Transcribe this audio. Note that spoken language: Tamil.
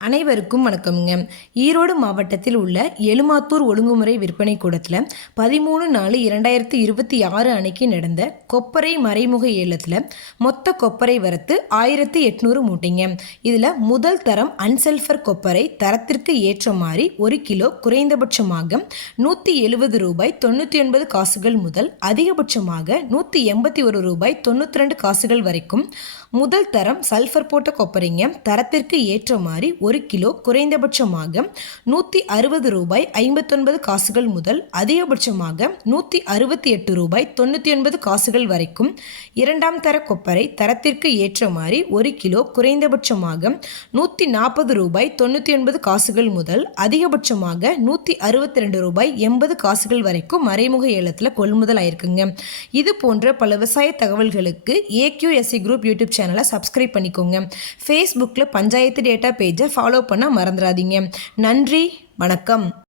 அனைவருக்கும் வணக்கம்ங்க. ஈரோடு மாவட்டத்தில் உள்ள எலுமாத்தூர் ஒழுங்குமுறை விற்பனை கூடத்தில் 13/4/2026 அன்னைக்கு நடந்த கொப்பரை மறைமுக ஏலத்தில் மொத்த கொப்பரை வரத்து 1800 மூட்டைங்க. இதில் முதல் தரம் அன்சல்ஃபர் கொப்பரை தரத்திற்கு ஏற்ற மாதிரி 1 கிலோ குறைந்தபட்சமாக ரூபாய் 199 முதல் அதிகபட்சமாக ரூபாய் 182 வரைக்கும் முதல் தரம் சல்ஃபர் போட்ட கொப்பரைங்க தரத்திற்கு ஏற்ற மாதிரி 1 கிலோ குறைந்தபட்சமாக ரூபாய் 159 முதல் அதிகபட்சமாக ரூபாய் 198 வரைக்கும் இரண்டாம் தர கொப்பரை தரத்திற்கு ஏற்ற மாதிரி 1 கிலோ குறைந்தபட்சமாக ரூபாய் 199 முதல் அதிகபட்சமாக ரூபாய் 80 வரைக்கும் மறைமுக ஏலத்தில் கொள்முதல் ஆயிருக்குங்க. இது போன்ற பல விவசாய தகவல்களுக்கு AQSE குரூப் யூடியூப் சேனலை சப்ஸ்கிரைப் பண்ணிக்கோங்க. ஃபேஸ்புக்கில் பஞ்சாயத்து டேட்டா பேஜை ஃபாலோ பண்ண மறந்துடாதீங்க. நன்றி, வணக்கம்.